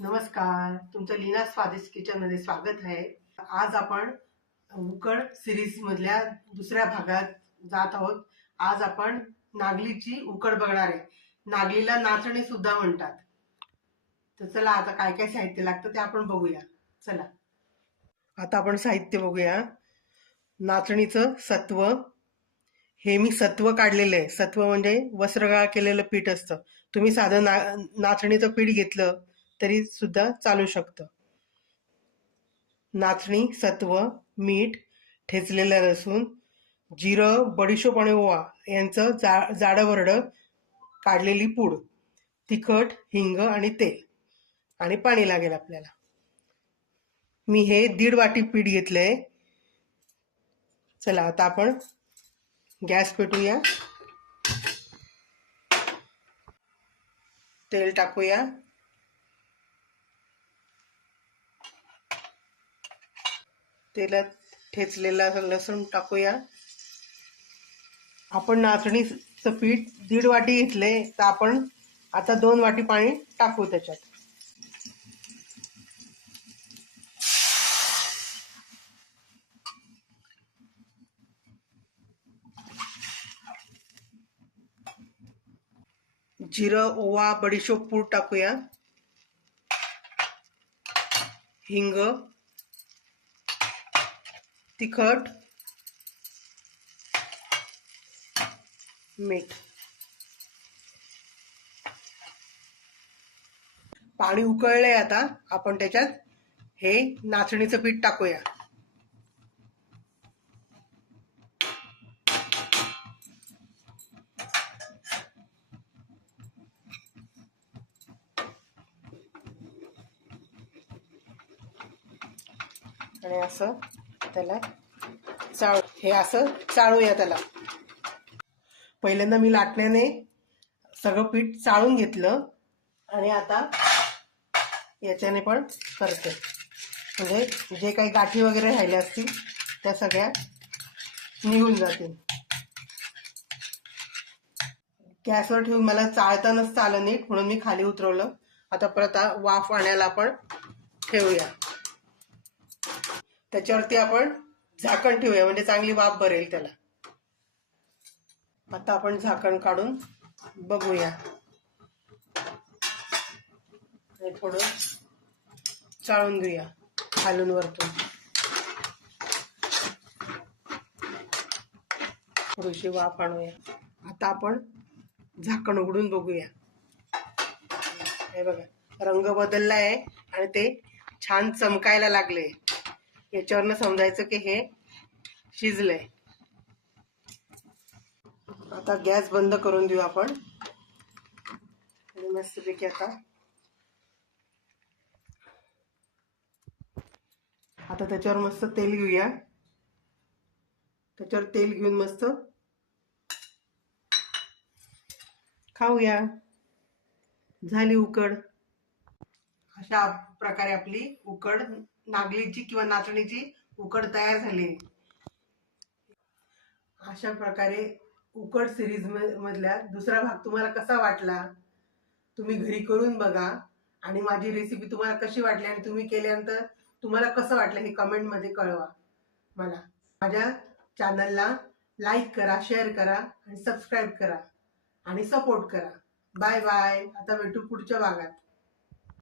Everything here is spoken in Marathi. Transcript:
नमस्कार. तुमचं लीना स्वादिष्ट किचनमध्ये स्वागत आहे. आज आपण उकड सिरीज मधल्या दुसऱ्या भागात जात आहोत. आज आपण नागलीची उकड बघणार आहे. नागलीला नाचणी सुद्धा म्हणतात. तर चला आता काय काय साहित्य लागतं ते आपण बघूया. चला. आता आपण साहित्य बघूया. नाचणीचं सत्व. हे मी सत्व काढलेलं आहे. सत्व म्हणजे वस्त्रगाळ केलेलं पीठ असतं. तुम्ही साधं ना नाचणीचं पीठ घेतलं तरी सुद्धा चालू शकतं. नाचणी सत्व मीठ ठेचलेलं लसूण जिरं बडीशोप आणि ओवा यांचं जा जाडंवरडं काढलेली पूड तिखट हिंग आणि तेल आणि पाणी लागेल आपल्याला. मी हे दीड वाटी पीठ घेतलंय. चला आता आपण गॅस पेटूया. तेल टाकूया. तेलात ठेचलेला लसूण टाकूया. आपण नाचणीचं पीठ दीड वाटी घेतले तर आपण आता दोन वाटी पाणी टाकू त्याच्यात. जिरं ओवा बडीशोप पूड टाकूया. हिंग तिखट मीठ. पाणी उकळलंय आता आपण त्याच्यात हे नाचणीचं पीठ टाकूया. आणि असं त्याला. चाळ हे असं चाळूया त्याला. पहिल्यांदा मी लाटण्याने सगळं पीठ चाळून घेतलं आणि आता याच्याने पण करते. म्हणजे जे काही गाठी वगैरे राहिल्या असतील त्या सगळ्या निघून जातील. गॅसवर ठेवून मला चाळतानाच चालं नीट म्हणून मी खाली उतरवलं. आता परत वाफ आणायला आपण ठेवूया. त्याच्यावरती आपण झाकण ठेवूया म्हणजे चांगली वाफ भरेल त्याला. आता आपण झाकण काढून बघूया. आणि थोडं चाळून घेऊया खालून वरतून. थोडीशी वाफ आणूया. आता आपण झाकण उघडून बघूया. हे बघा रंग बदलला आहे आणि ते छान चमकायला लागले. याच्यावरनं समजायचं की हे शिजलंय. आता गॅस बंद करून देऊ आपण. आणि मस्तपैकी आता आता त्याच्यावर मस्त तेल घेऊया. त्याच्यावर तेल घेऊन मस्त खाऊया. झाली उकड. अशा प्रकारे आपली उकड नागलीची किंवा नाचणीची उकड तयार झाली. अशा प्रकारे उकड सिरीज मधल्या दुसरा भाग तुम्हाला कसा वाटला? तुम्ही घरी करून बघा. आणि माझी रेसिपी तुम्हाला कशी वाटली आणि तुम्ही केल्यानंतर तुम्हाला कसं वाटलं हे कमेंटमध्ये कळवा. मला. माझ्या चॅनलला लाईक करा शेअर करा आणि सबस्क्राईब करा. आणि सपोर्ट करा. बाय बाय आता भेटू पुढच्या भागात.